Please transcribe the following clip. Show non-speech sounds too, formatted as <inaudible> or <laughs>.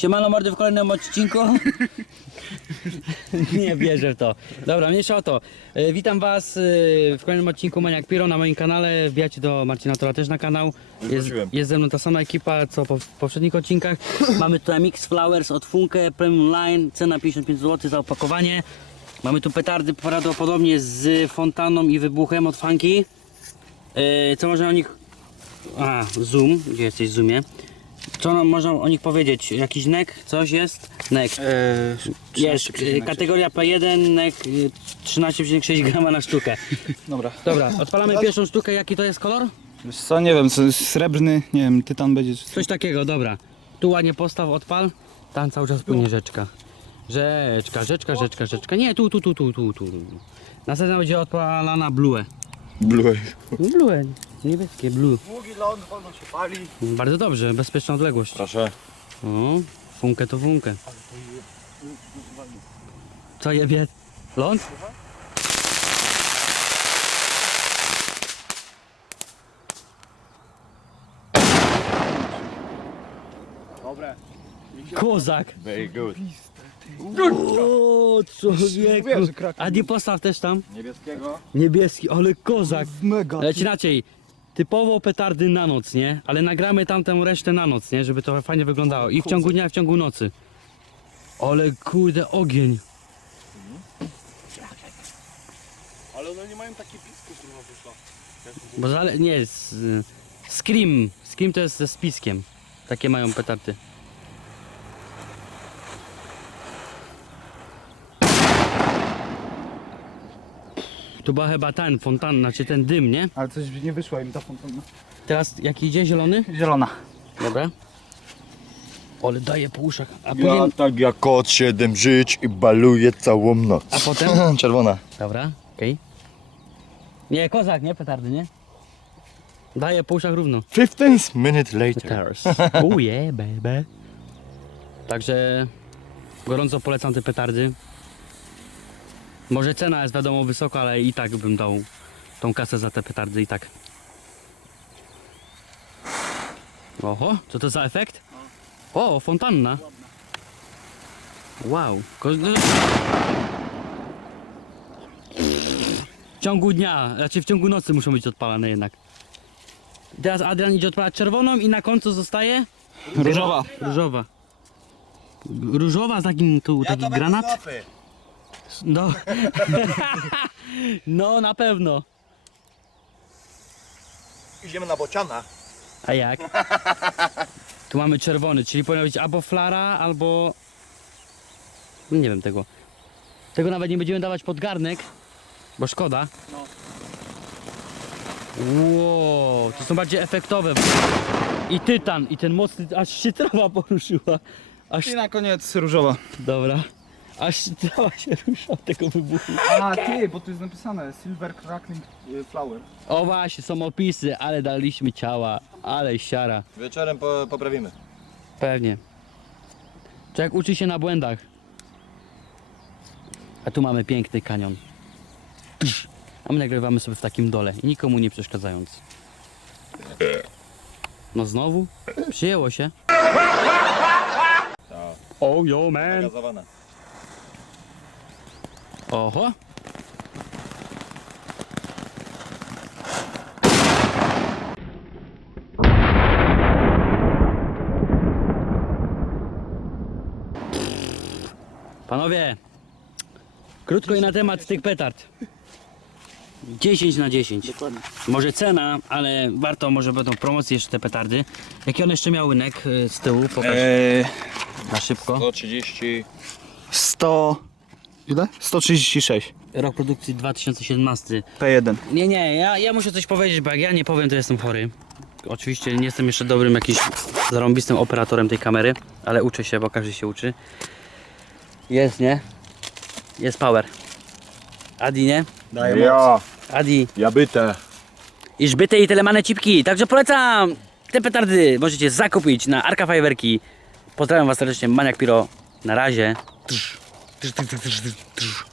Siemano mordy w kolejnym odcinku. <laughs> Nie wierzę w to. Dobra, mniejsza o to. E, Witam was e, w kolejnym odcinku Maniak Piro na moim kanale. Wbijajcie do Marcina Tora też na kanał. Jest, wróciłem. jest ze mną ta sama ekipa co po, w poprzednich odcinkach. Mamy tu MX Flowers od Funke Premium Line. Cena 55 zł za opakowanie. Mamy tu petardy prawdopodobnie z fontaną i wybuchem od Funky. E, Co można o nich... A, Zoom. Gdzie jesteś Zoomie? Co nam można o nich powiedzieć? Jakiś nek? Coś jest? Nek. Eee, Jest, y, kategoria P1, nek y, 13,6 <laughs> grama na sztukę. Dobra. Dobra, odpalamy pierwszą sztukę, jaki to jest kolor? Wiesz co, nie wiem, co, srebrny, nie wiem, tytan będzie czy Coś takiego, dobra. Tu ładnie postaw, odpal, tam cały czas płynie rzeczka. Rzeczka, rzeczka, rzeczka, rzeczka. Nie, tu, tu, tu, tu, tu, tu. Następna będzie odpalana blue. Blue. Blue, niebieskie, blue. Długi ląd, wolno się pali. Bardzo dobrze, bezpieczna odległość. Proszę. O, funkę to funkę. Co jebie? Ląd? Dobre. Kozak. Very good. O, człowieku. Mówiłem, że krak- A nie postaw też tam. Niebieskiego? Niebieski, ale kozak. Mega. Lecz inaczej, typowo petardy na noc, nie? Ale nagramy tamtą resztę na noc, nie? Żeby to fajnie wyglądało. I w ciągu dnia, i w ciągu nocy. Ale kurde, ogień. Ale one nie mają takie pisku, kurwa, wyszła. Bo zale... nie, z... Scream. Scream to jest ze spiskiem. Takie mają petardy. Tu była chyba ten fontan, znaczy ten dym, nie? Ale coś nie wyszła im ta fontanna. Teraz jaki idzie zielony? Zielona. Dobra. Ale daje po uszach. A Ja później... tak jak kot siedem żyć i baluję całą noc. A potem? <clears throat> Czerwona. Dobra, okej. Nie, kozak, nie petardy, nie? Daje po uszach równo. 15 minutes later. Petars. <laughs> Oh yeah, baby. Także gorąco polecam te petardy. Może cena jest wiadomo wysoka, ale i tak bym dał tą kasę za te petardy i tak. Oho, co to za efekt? O, fontanna. Wow. Ko- no- W ciągu dnia, znaczy w ciągu nocy muszą być odpalane jednak. Teraz Adrian idzie odpalać czerwoną i na końcu zostaje Różowa. różowa. Różowa z takim tu, taki granat? No. <laughs> no na pewno. Idziemy na bociana. A jak? <laughs> Tu mamy czerwony, czyli powinno być albo flara, albo... Nie wiem tego. Tego nawet nie będziemy dawać pod garnek, bo szkoda. No. Wow, to są bardziej efektowe. I tytan, i ten mocny, aż się trawa poruszyła. Aż, I na koniec różowa. dobra. Aż trawa się rusza od tego wybuchu. A ty, bo tu jest napisane Silver Crackling y, Flower. O właśnie, są opisy, ale daliśmy ciała, ale siara. Wieczorem po, poprawimy. Pewnie. Człowiek uczy się na błędach. A tu mamy piękny kanion. Psz. A my nagrywamy sobie w takim dole i nikomu nie przeszkadzając. No znowu? Przyjęło się. Oh yo man. Gazowana. Oho. Panowie, krótko i na temat tych petard. 10 na 10. Dokładnie. Może cena, ale warto, może będą promocje jeszcze te petardy. Jakie one jeszcze miały nek y, z tyłu? Pokaż Eee, na szybko. 130. 100... Ile? 136. Rok produkcji 2017. P1. Nie, nie, ja, ja muszę coś powiedzieć, bo jak ja nie powiem, to jestem chory. Oczywiście nie jestem jeszcze dobrym jakimś zarąbistym operatorem tej kamery, ale uczę się, bo każdy się uczy. Jest, nie? Jest power. Adi, nie? Daję Ja, Adi. ja byte. I żbyte i telemane cipki. Także polecam te petardy. Możecie zakupić na Arka Fajerwerki. Pozdrawiam Was serdecznie, Maniak Piro. Na razie. Trz, trz, trz, trz, trz, trz.